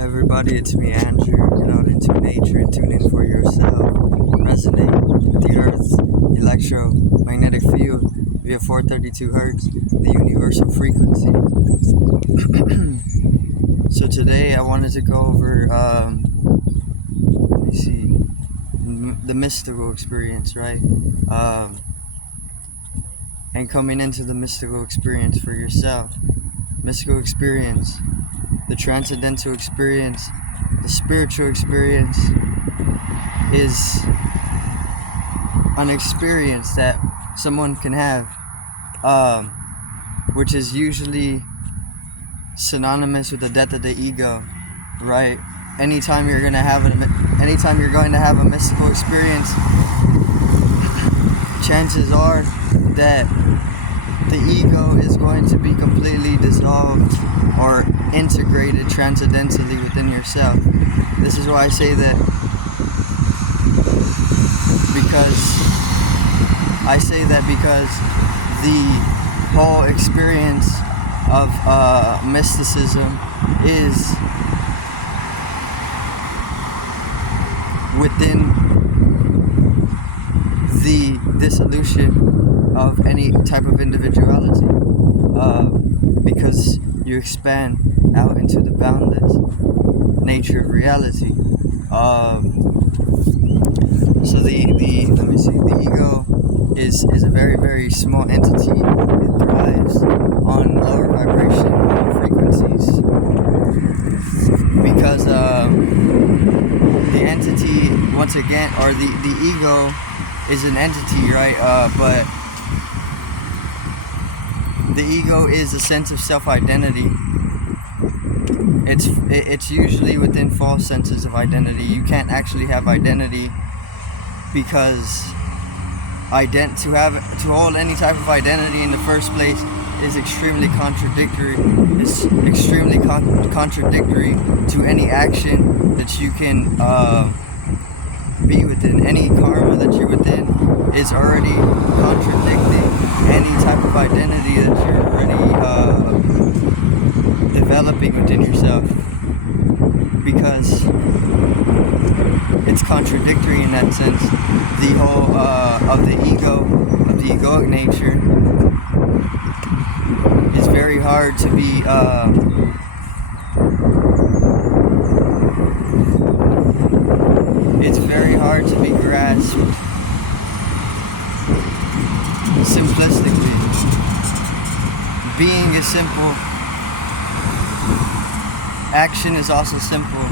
Everybody, it's me, Andrew. Get out into nature and tune in for yourself. Resonate with the Earth's electromagnetic field via 432 hertz, the universal frequency. So today I wanted to go over, the mystical experience, right? And coming into the mystical experience for yourself. Mystical experience, the transcendental experience, the spiritual experience is an experience that someone can have, which is usually synonymous with the death of the ego, right? Anytime you're going to have a mystical experience, chances are that the ego is going to be completely dissolved or integrated transcendentally within yourself. This is why I say that, because the whole experience of mysticism is within the dissolution of any type of individuality, because you expand out into the boundless nature of reality. So the ego is a very, very small entity. It thrives on lower vibration frequencies because the entity, once again, or the ego is an entity, right? But the ego is a sense of self-identity. It's usually within false senses of identity. You can't actually have identity, because to hold any type of identity in the first place is extremely contradictory. It's extremely contradictory to any action that you can be within. Any karma that you're within is already contradicting any type of identity that you're already developing within yourself, because it's contradictory in that sense. The whole of the egoic nature is very hard to be it's very hard to be grasped simplistically. Being is simple, action is also simple.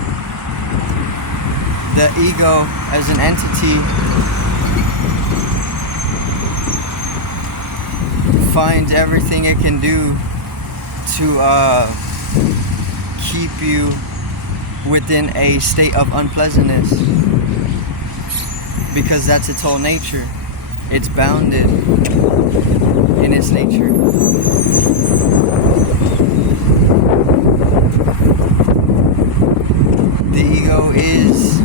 The ego as an entity finds everything it can do to keep you within a state of unpleasantness, because that's its whole nature. It's bounded in its nature. The ego is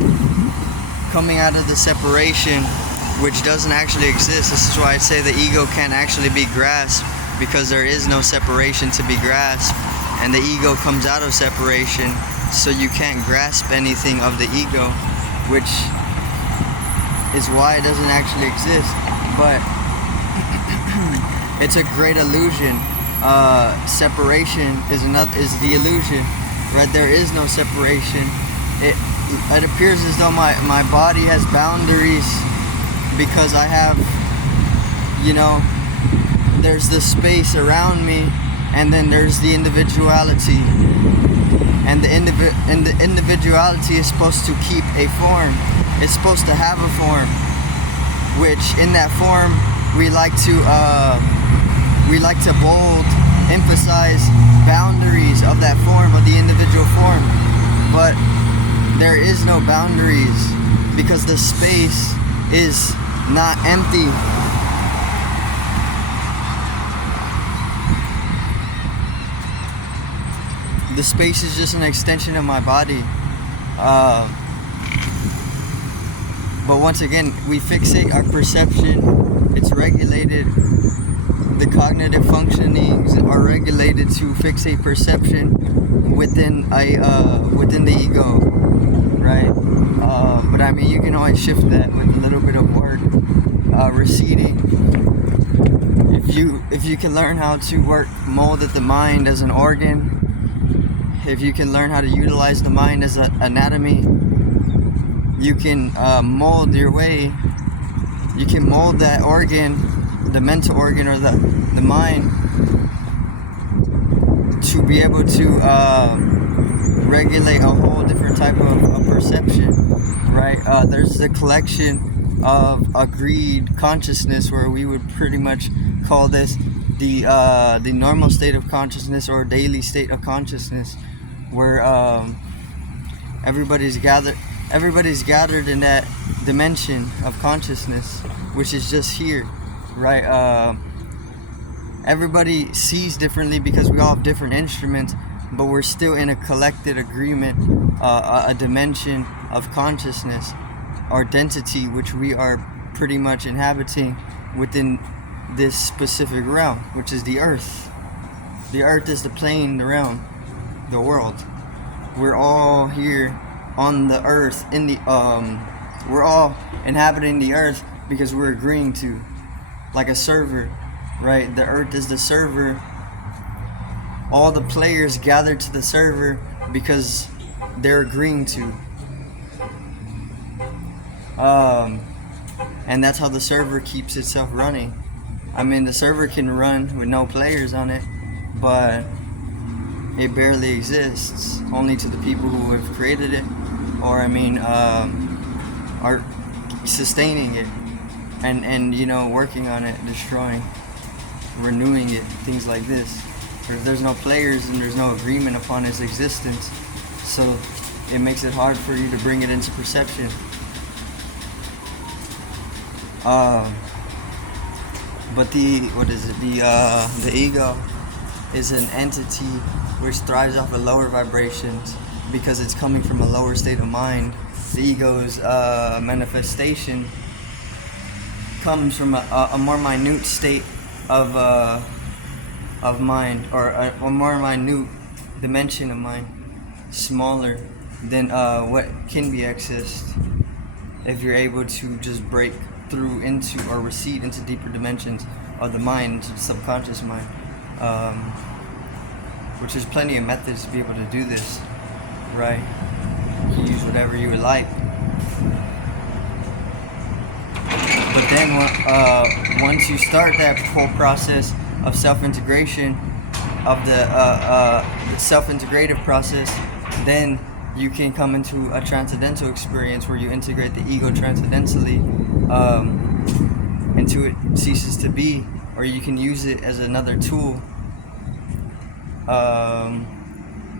coming out of the separation, which doesn't actually exist. This is why I say the ego can't actually be grasped, because there is no separation to be grasped, and the ego comes out of separation, so you can't grasp anything of the ego, which is why it doesn't actually exist. But it's a great illusion. Separation is the illusion, right? There is no separation. It appears as though my body has boundaries, because I have, there's the space around me, and then there's the individuality. And the individuality is supposed to keep a form. It's supposed to have a form, which in that form we like to emphasize boundaries of that form, of the individual form. But there is no boundaries, because the space is not empty. The space is just an extension of my body. But once again, we fixate our perception. It's regulated the cognitive functionings are regulated to fix a perception within the ego, right? But I mean, you can always shift that with a little bit of work, receding. If you can learn how to mold at the mind as an organ, if you can learn how to utilize the mind as an anatomy, you can mold your way. You can mold that organ, the mental organ or the mind, to be able to regulate a whole different type of perception, right? There's the collection of agreed consciousness, where we would pretty much call this the normal state of consciousness or daily state of consciousness, where everybody's gathered in that dimension of consciousness, which is just here, right? Everybody sees differently because we all have different instruments, but we're still in a collected agreement, a dimension of consciousness or density, which we are pretty much inhabiting within this specific realm, which is the earth. The earth is the plane, the realm, the world. We're all here on the earth, we're all inhabiting the earth because we're agreeing to, like a server, right? The earth is the server. All the players gather to the server because they're agreeing to. And that's how the server keeps itself running. I mean, the server can run with no players on it, but it barely exists, only to the people who have created it, or are sustaining it, and working on it, destroying, renewing it, things like this. There's no players and there's no agreement upon its existence, so it makes it hard for you to bring it into perception. But the ego is an entity which thrives off of lower vibrations because it's coming from a lower state of mind. The ego's manifestation comes from a more minute state of mind, or a more minute dimension of mind, smaller than what can be accessed if you're able to just break through into or recede into deeper dimensions of the mind, into the subconscious mind, which there's plenty of methods to be able to do this, right? You can use whatever you would like. But then once you start that whole process of self-integration, of the self-integrative process, then you can come into a transcendental experience where you integrate the ego transcendentally until it ceases to be, or you can use it as another tool,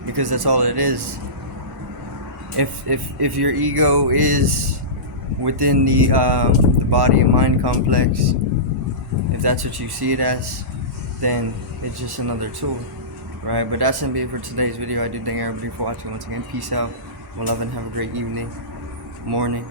because that's all it is. If your ego is within the body and mind complex, if that's what you see it as, then it's just another tool, right? But that's gonna be it for today's video. I do thank everybody for watching. Once again, peace out, one love, and have a great evening, morning,